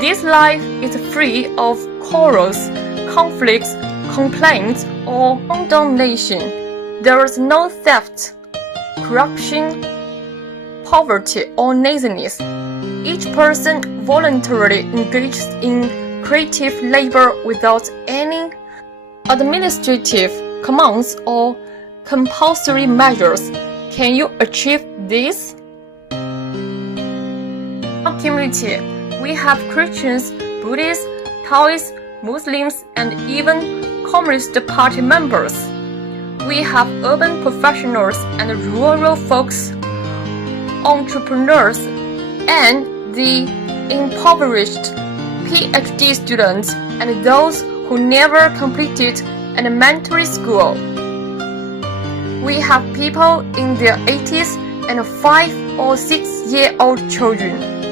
This life is free of quarrels, conflicts, complaints, or condemnation. There is no theft, corruption, poverty, or laziness. Each person voluntarily engages in creative labor without any administrative commands or compulsory measures. Can you achieve this? Our community, we have Christians, Buddhists, Taoists, Muslims, and even Communist Party members. We have urban professionals and rural folks, entrepreneurs, and the impoverished, PhD students, and those who never completed elementary school. We have people in their 80s and 5 or 6-year-old children.